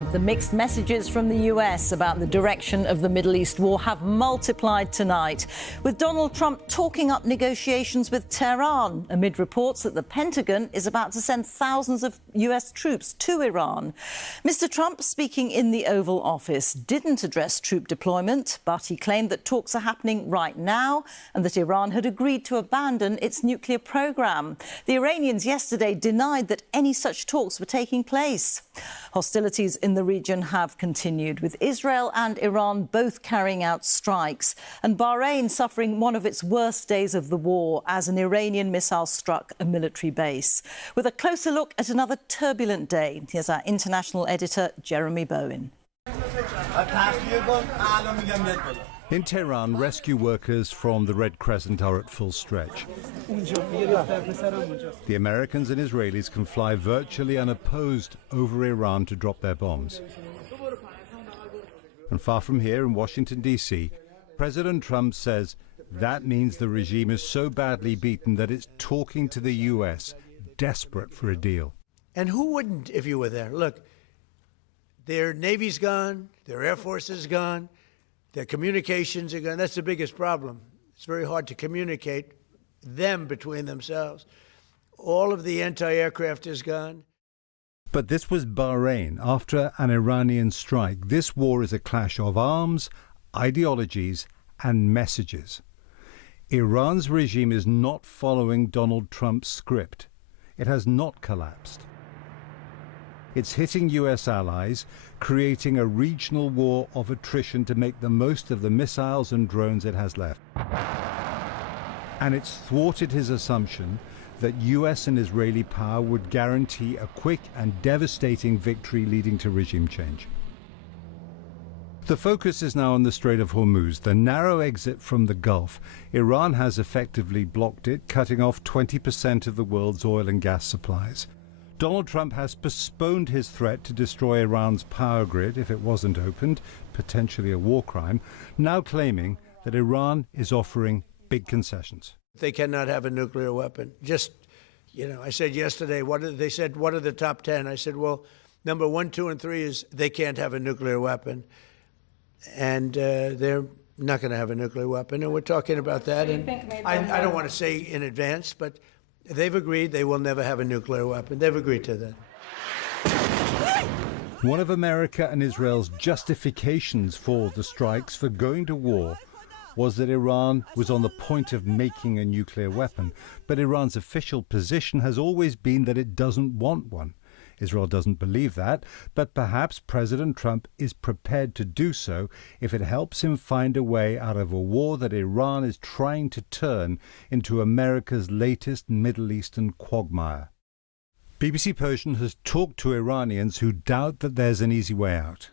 The mixed messages from the US about the direction of the Middle East war have multiplied tonight, with Donald Trump talking up negotiations with Tehran amid reports that the Pentagon is about to send thousands of US troops to Iran. Mr. Trump, speaking in the Oval Office, didn't address troop deployment, but he claimed that talks are happening right now and that Iran had agreed to abandon its nuclear program. The Iranians yesterday denied that any such talks were taking place. Hostilities in the region have continued, with Israel and Iran both carrying out strikes, and Bahrain suffering one of its worst days of the war as an Iranian missile struck a military base. With a closer look at another turbulent day, here's our international editor, Jeremy Bowen. In Tehran, rescue workers from the Red Crescent are at full stretch. The Americans and Israelis can fly virtually unopposed over Iran to drop their bombs. And far from here in Washington, D.C., President Trump says that means the regime is so badly beaten that it's talking to the U.S., desperate for a deal. And who wouldn't if you were there? Look, their Navy's gone, their Air Force is gone, their communications are gone. That's the biggest problem. It's very hard to communicate them between themselves. All of the anti-aircraft is gone. But this was Bahrain after an Iranian strike. This war is a clash of arms, ideologies, and messages. Iran's regime is not following Donald Trump's script. It has not collapsed. It's hitting U.S. allies, creating a regional war of attrition to make the most of the missiles and drones it has left. And it's thwarted his assumption that U.S. and Israeli power would guarantee a quick and devastating victory leading to regime change. The focus is now on the Strait of Hormuz, the narrow exit from the Gulf. Iran has effectively blocked it, cutting off 20% of the world's oil and gas supplies. Donald Trump has postponed his threat to destroy Iran's power grid if it wasn't opened, potentially a war crime, now claiming that Iran is offering big concessions. They cannot have a nuclear weapon. Just, I said yesterday, they said, what are the top 10? I said, well, number 1, 2, and 3 is they can't have a nuclear weapon. And they're not going to have a nuclear weapon. And we're talking about that. And I don't want to say in advance, but they've agreed they will never have a nuclear weapon. They've agreed to that. One of America and Israel's justifications for the strikes, for going to war, was that Iran was on the point of making a nuclear weapon. But Iran's official position has always been that it doesn't want one. Israel doesn't believe that, but perhaps President Trump is prepared to do so if it helps him find a way out of a war that Iran is trying to turn into America's latest Middle Eastern quagmire. BBC Persian has talked to Iranians who doubt that there's an easy way out.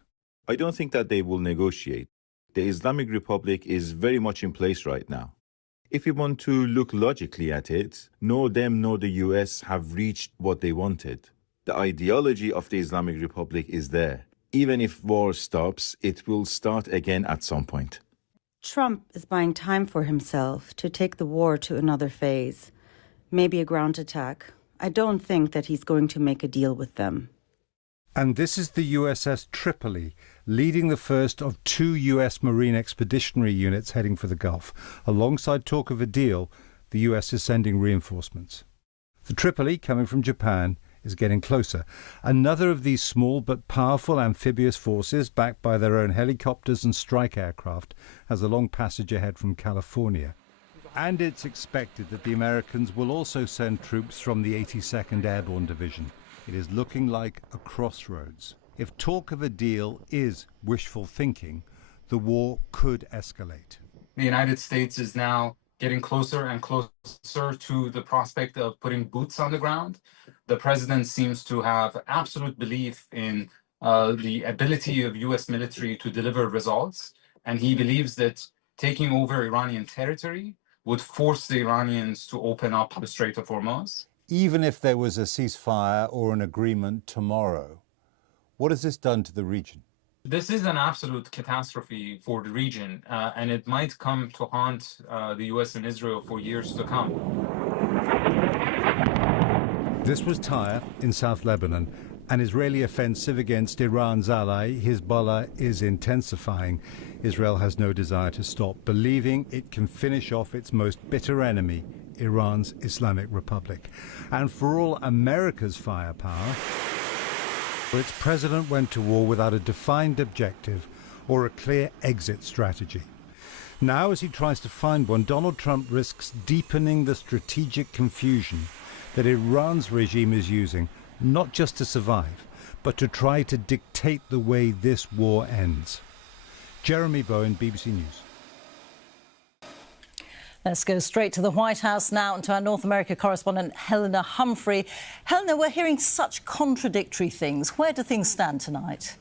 I don't think that they will negotiate. The Islamic Republic is very much in place right now. If we want to look logically at it, nor them nor the US have reached what they wanted. The ideology of the Islamic Republic is there. Even if war stops, it will start again at some point. Trump is buying time for himself to take the war to another phase, maybe a ground attack. I don't think that he's going to make a deal with them. And this is the USS Tripoli, leading the first of 2 U.S. Marine Expeditionary Units heading for the Gulf. Alongside talk of a deal, the U.S. is sending reinforcements. The Tripoli, coming from Japan, is getting closer. Another of these small but powerful amphibious forces, backed by their own helicopters and strike aircraft, has a long passage ahead from California. And it's expected that the Americans will also send troops from the 82nd Airborne Division. It is looking like a crossroads. If talk of a deal is wishful thinking, the war could escalate. The United States is now getting closer and closer to the prospect of putting boots on the ground. The president seems to have absolute belief in the ability of U.S. military to deliver results, and he believes that taking over Iranian territory would force the Iranians to open up the Strait of Hormuz. Even if there was a ceasefire or an agreement tomorrow, what has this done to the region? This is an absolute catastrophe for the region, and it might come to haunt the U.S. and Israel for years to come. This was Tyre in South Lebanon, An Israeli offensive against Iran's ally, Hezbollah, is intensifying. Israel has no desire to stop, believing it can finish off its most bitter enemy, Iran's Islamic Republic. And for all America's firepower, its president went to war without a defined objective or a clear exit strategy. Now, as he tries to find one, Donald Trump risks deepening the strategic confusion that Iran's regime is using, not just to survive, but to try to dictate the way this war ends. Jeremy Bowen, BBC News. Let's go straight to the White House now and to our North America correspondent, Helena Humphrey. Helena, we're hearing such contradictory things. Where do things stand tonight?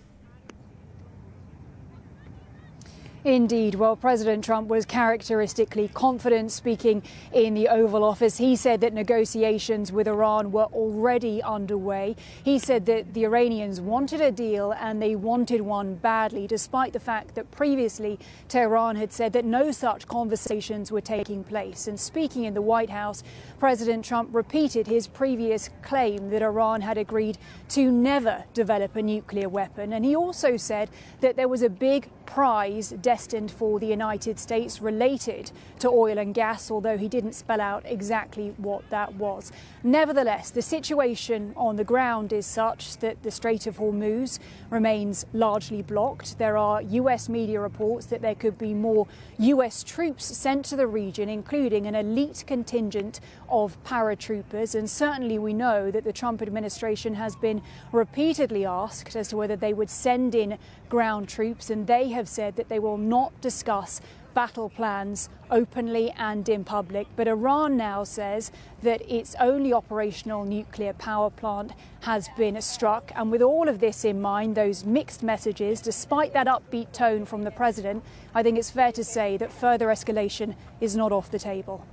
Indeed. Well, President Trump was characteristically confident speaking in the Oval Office. He said that negotiations with Iran were already underway. He said that the Iranians wanted a deal and they wanted one badly, despite the fact that previously Tehran had said that no such conversations were taking place. And speaking in the White House, President Trump repeated his previous claim that Iran had agreed to never develop a nuclear weapon. And he also said that there was a big prize destined for the United States related to oil and gas, although he didn't spell out exactly what that was. Nevertheless, the situation on the ground is such that the Strait of Hormuz remains largely blocked. There are US media reports that there could be more US troops sent to the region, including an elite contingent of paratroopers. And certainly we know that the Trump administration has been repeatedly asked as to whether they would send in ground troops, and they have said that they will not discuss battle plans openly and in public. But Iran now says that its only operational nuclear power plant has been struck. And with all of this in mind, those mixed messages, despite that upbeat tone from the president, I think it's fair to say that further escalation is not off the table.